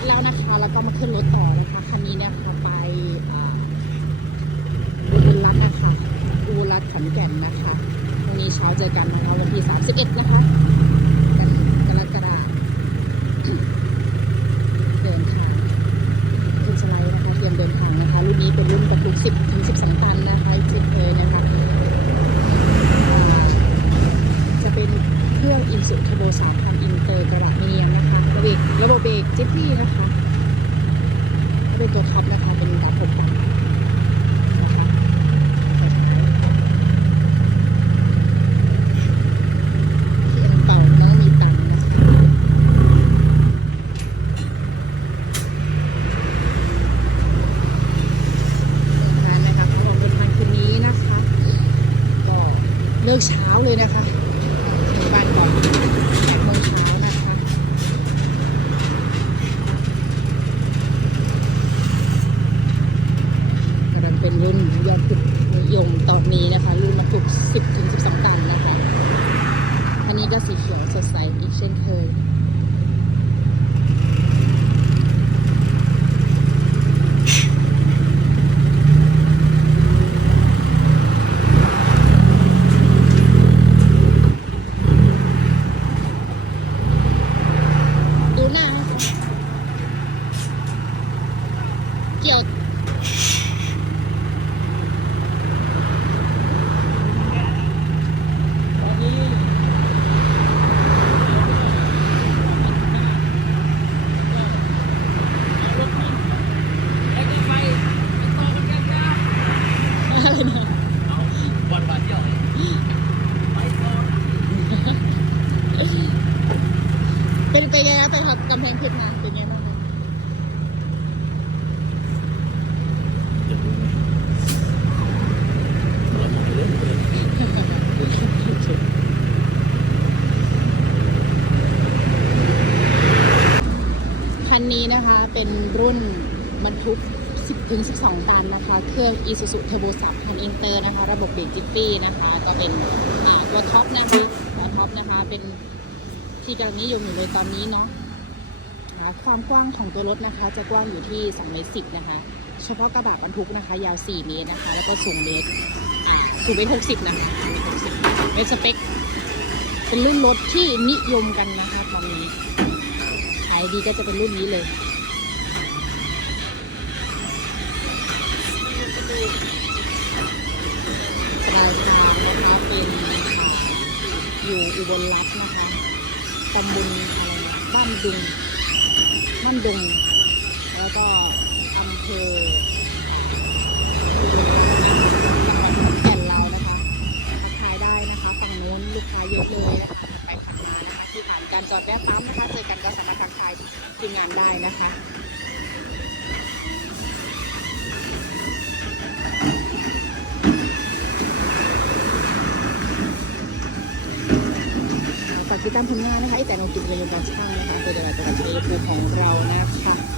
ถแล้วนะคะ แล้วก็มาขึ้นรถต่อนะคะ คันนี้เนี่ยค่ะไปอุบลรัตน์นะคะอุบลรัตน์ขอนแก่นนะคะพรุ่งนี้เช้าเจอกันนะคะวันที่ 31 นะคะกันกรกฎาเดินทางขึ้นสไลด์นะคะ เตรียมเดินทางนะคะ รุ่นนี้เป็นรุ่นบรรทุก10ถึง12 ตันนะคะเช่นเคยนะคะ จะเป็นเครื่องอินสุเทอร์โบสายพันอินเตอร์กระดาษเนียมนะคะ ระบบระบบเบรกเจฟฟี่นะคะถ้าเป็นตัวท็อปนะคะเป็นแบบหกตันนะคะที่อังเป่าน้องมีตังค์นะคะร้านนะคะเขาลงเดินทางคืนนี้นะคะก็เลิกเช้าเลยนะคะถึงบ้านก่อนแปดโมงเช้านะคะ กำลังเป็นรุ่นยอดพุทนิยมตอนนี้นะคะ รุ่นบรรทุก 10ถึง12 ตันนะคะ อันนี้ก็สีเขียวสดใสอีกเช่นเคยดูหน้าเกี่ยว เป็นไปนไงนะไปขับกำแพงเพชรมาเป็นไงบ้างคันนี้นะคะเป็นรุ่นบรรทุก 10 ถึง 12 ตันนะคะ เครื่อง Isuzu Turbo 3พันอินเตอร์นะคะ ระบบเบรกจิฟฟี่นะคะ ก็เป็นตัวท็อปนะคะตัวท็อปนะคะ เป็น ที่กำลังนิยมอยู่เลยตอนนี้เนาะความกว้างของตัวรถนะคะ จะกว้างอยู่ที่2เมตร10นะคะ เฉพาะกระบะบรรทุกนะคะ ยาว 4 เมตรนะคะ แล้วก็สูงเมตรสูงเมตร60นะคะเมตรสเปคเป็นรุ่นรถที่นิยมกันนะคะตอนนี้ขายดีก็จะเป็นรุ่นนี้เลยปลายทางนะคะเป็นอยู่อุบลรัตน์นะคะ ตำบลอะไรนะบ้านดุงบ้านดุงแล้วก็อำเภออุบลรัตน์นะคะจังหวัดขอนแก่นเรานะคะทักทายได้นะคะฝั่งโน้นลูกค้าเยอะเลยนะคะผ่านไปผ่านมานะคะที่ผ่านการจอดแวะปั๊มนะคะเจอกันก็สามารถทักทายทีมงานได้นะคะ ติดตามผลงานนะคะไอแต่นงกิจกรรมการช่างนะคะโดยตลาดจังหวัดชัยภูมิของเรานะคะ